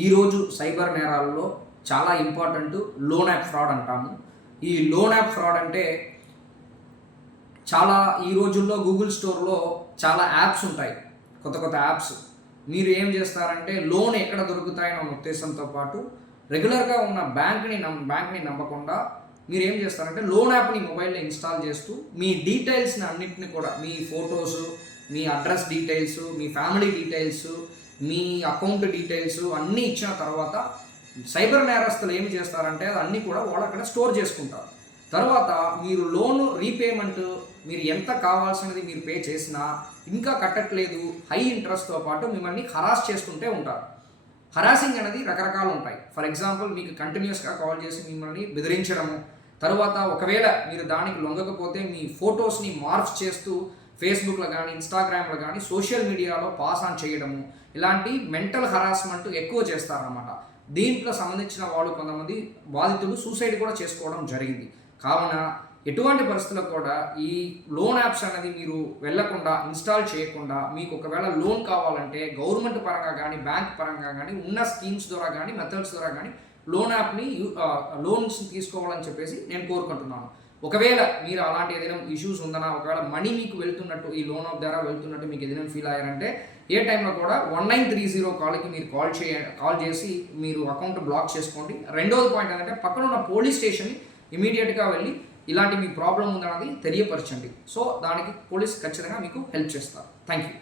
ఈరోజు సైబర్ నేరాల్లో చాలా important loan app fraud అంటాము. ఈ లోన్ యాప్ ఫ్రాడ్ అంటే చాలా ఈ రోజుల్లో గూగుల్ స్టోర్లో చాలా యాప్స్ ఉంటాయి, కొత్త కొత్త యాప్స్. మీరు ఏం చేస్తారంటే లోన్ ఎక్కడ దొరుకుతాయన్న ఉద్దేశంతో పాటు రెగ్యులర్గా ఉన్న బ్యాంక్ని నమ్మకుండా మీరు ఏం చేస్తారంటే లోన్ యాప్ని మొబైల్లో ఇన్స్టాల్ చేస్తూ మీ డీటెయిల్స్ని అన్నింటిని కూడా, మీ ఫొటోస్, మీ అడ్రస్ డీటెయిల్స్, మీ ఫ్యామిలీ డీటెయిల్స్, మీ అకౌంట్ డీటెయిల్స్ అన్నీ ఇచ్చిన తర్వాత సైబర్ నేరస్తులు ఏమి చేస్తారంటే అన్నీ కూడా వాళ్ళు అక్కడ స్టోర్ చేసుకుంటారు. తర్వాత మీరు లోన్ రీపేమెంట్ మీరు ఎంత కావాల్సినది మీరు పే చేసినా ఇంకా కట్టట్లేదు, హై ఇంట్రెస్ట్తో పాటు మిమ్మల్ని హరాస్ చేస్తుంటే ఉంటారు. హరాసింగ్ అనేది రకరకాలు ఉంటాయి. ఫర్ ఎగ్జాంపుల్ మీకు కంటిన్యూస్గా కాల్ చేసి మిమ్మల్ని బెదిరించడము, తర్వాత ఒకవేళ మీరు దానికి లొంగకపోతే మీ ఫొటోస్ని మార్ఫ్ చేస్తూ ఫేస్బుక్లో కానీ ఇన్స్టాగ్రామ్లో కానీ సోషల్ మీడియాలో పాస్ ఆన్ చేయడము, ఇలాంటి మెంటల్ హరాస్మెంట్ ఎక్కువ చేస్తారన్నమాట. దీంట్లో సంబంధించిన వాళ్ళు కొంతమంది బాధితులు సూసైడ్ కూడా చేసుకోవడం జరిగింది. కావున ఎటువంటి పరిస్థితుల్లో కూడా ఈ లోన్ యాప్స్ అనేది మీరు వెళ్లకుండా, ఇన్స్టాల్ చేయకుండా, మీకు ఒకవేళ లోన్ కావాలంటే గవర్నమెంట్ పరంగా కానీ బ్యాంక్ పరంగా కానీ ఉన్న స్కీమ్స్ ద్వారా కానీ మెథడ్స్ ద్వారా కానీ లోన్స్ తీసుకోవాలని చెప్పేసి నేను కోరుకుంటున్నాను. ఒకవేళ మీరు అలాంటి ఏదైనా ఇష్యూస్ ఉందన్నా, ఒకవేళ మనీ మీకు వెళ్తున్నట్టు, ఈ లోన్ ద్వారా వెళ్తున్నట్టు మీకు ఏదైనా ఫీల్ అయ్యారంటే ఏ టైంలో కూడా 1930 కాల్కి మీరు కాల్ చేసి మీరు అకౌంట్ బ్లాక్ చేసుకోండి. రెండోది పాయింట్ ఏంటంటే పక్కన ఉన్న పోలీస్ స్టేషన్ని ఇమీడియట్గా వెళ్ళి ఇలాంటి మీ ప్రాబ్లం ఉందన్నది తెలియపరచండి. సో దానికి పోలీస్ ఖచ్చితంగా మీకు హెల్ప్ చేస్తారు. Thank you.